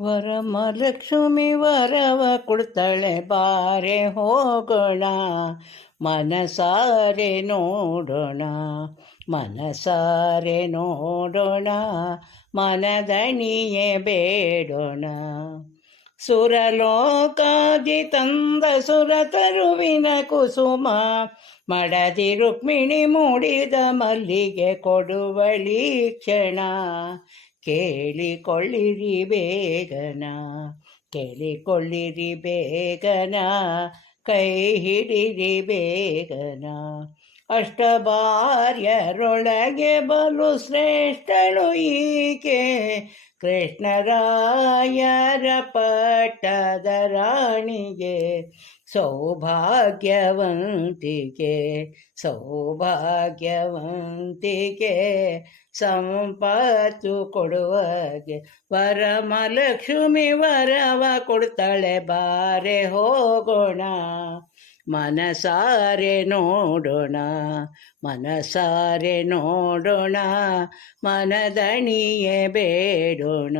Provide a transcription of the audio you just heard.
ವರಮಲಕ್ಷ್ಮಿ ವರವ ಕೊಡ್ತಾಳೆ ಬಾರೆ ಹೋಗೋಣ, ಮನಸಾರೆ ನೋಡೋಣ, ಮನಸಾರೆ ನೋಡೋಣ, ಮನದಣಿಯೇ ಬೇಡೋಣ. ಸುರಲೋಕಾದಿ ತಂದ ಸುರತರುವಿನ ಕುಸುಮ, ಮಡದಿ ರುಕ್ಮಿಣಿ ಮೂಡಿದ ಮಲ್ಲಿಗೆ ಕೊಡುವಳಿ ಕ್ಷಣ. ಕೇಳಿಕೊಳ್ಳಿರಿ ಬೇಗನ, ಕೇಳಿಕೊಳ್ಳಿರಿ ಬೇಗನ, ಕೈ ಹಿಡಿರಿ ಬೇಗನ. ಅಷ್ಟಭಾರ್ಯರೊಳಗೆ ಬಲು ಶ್ರೇಷ್ಠಳು ಈಕೆ, ಕೃಷ್ಣರಾಯರ ಪಟ್ಟದ ರಾಣಿಗೆ. ಸೌಭಾಗ್ಯವಂತಿಕೆ ಸೌಭಾಗ್ಯವಂತಿಕೆ, ಸಂಪತ್ತು ಕೊಡುವಗೆ. ವರಮಲಕ್ಷ್ಮಿ ವರವ ಕೊಡ್ತಾಳೆ ಬಾರೆ ಹೋಗೋಣ, ಮನಸಾರೆ ನೋಡೋಣ, ಮನಸಾರೆ ನೋಡೋಣ, ಮನದಣಿಯೇ ಬೇಡೋಣ.